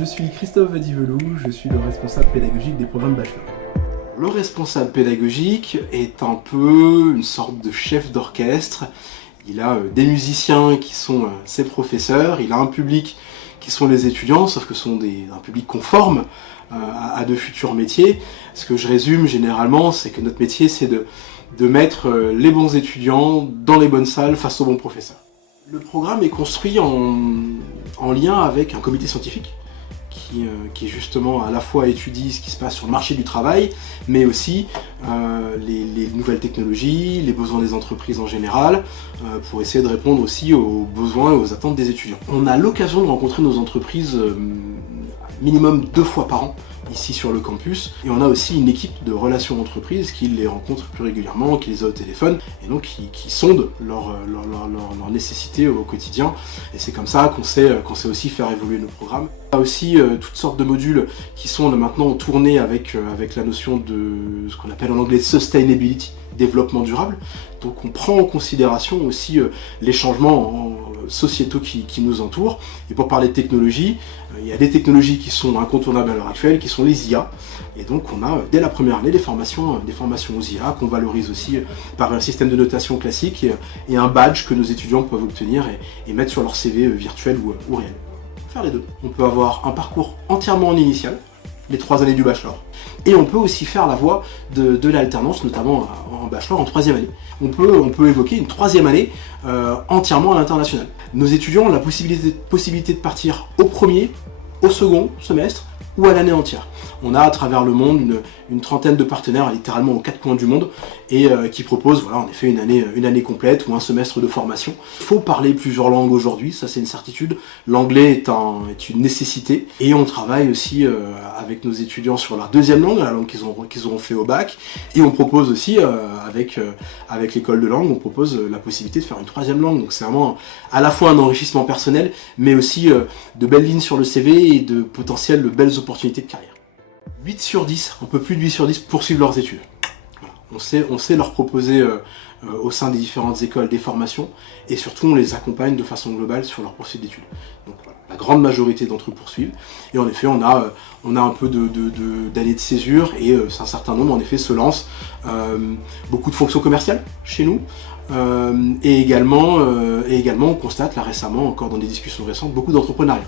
Je suis Christophe Vadivelou, je suis le responsable pédagogique des programmes Bachelor. Le responsable pédagogique est un peu une sorte de chef d'orchestre. Il a des musiciens qui sont ses professeurs, il a un public qui sont les étudiants, sauf que ce sont un public qu'on forme à de futurs métiers. Ce que je résume généralement, c'est que notre métier, c'est de mettre les bons étudiants dans les bonnes salles face aux bons professeurs. Le programme est construit en lien avec un comité scientifique qui justement à la fois étudie ce qui se passe sur le marché du travail, mais aussi les nouvelles technologies, les besoins des entreprises en général, pour essayer de répondre aussi aux besoins et aux attentes des étudiants. On a l'occasion de rencontrer nos entreprises minimum 2 fois par an, ici sur le campus, et on a aussi une équipe de relations entreprises qui les rencontre plus régulièrement, qui les a au téléphone, et donc qui sondent leur nécessité au quotidien, et c'est comme ça qu'on sait aussi faire évoluer nos programmes. On a aussi toutes sortes de modules qui sont maintenant tournés avec la notion de ce qu'on appelle en anglais sustainability, développement durable, donc on prend en considération aussi les changements sociétaux qui nous entourent. Et pour parler de technologie, il y a des technologies qui sont incontournables à l'heure actuelle, qui sont les IA. Et donc on a dès la première année des formations aux IA qu'on valorise aussi par un système de notation classique et un badge que nos étudiants peuvent obtenir et mettre sur leur CV virtuel ou réel. On peut faire les deux. On peut avoir un parcours entièrement en initial, les 3 années du bachelor. Et on peut aussi faire la voie de l'alternance, notamment en bachelor, en 3e année. On peut évoquer une 3e année entièrement à l'international. Nos étudiants ont la possibilité de partir au premier, au second semestre ou à l'année entière. On a à travers le monde une trentaine de partenaires, littéralement aux 4 coins du monde, et qui proposent en effet une année complète ou un semestre de formation. Il faut parler plusieurs langues aujourd'hui, ça c'est une certitude. L'anglais est une nécessité, et on travaille aussi avec nos étudiants sur leur 2e langue, la langue qu'ils auront fait au bac, et on propose aussi avec l'école de langue, on propose la possibilité de faire une 3e langue. Donc c'est vraiment à la fois un enrichissement personnel, mais aussi de belles lignes sur le CV et de potentielles belles opportunités de carrière. 8 sur 10, un peu plus de 8 sur 10 poursuivent leurs études. Voilà. On sait leur proposer au sein des différentes écoles des formations, et surtout on les accompagne de façon globale sur leur poursuite d'études. Donc voilà, la grande majorité d'entre eux poursuivent, et en effet on a un peu d'années de césure, et un certain nombre en effet se lancent. Beaucoup de fonctions commerciales chez nous, et également on constate là récemment, encore dans des discussions récentes, beaucoup d'entrepreneuriat.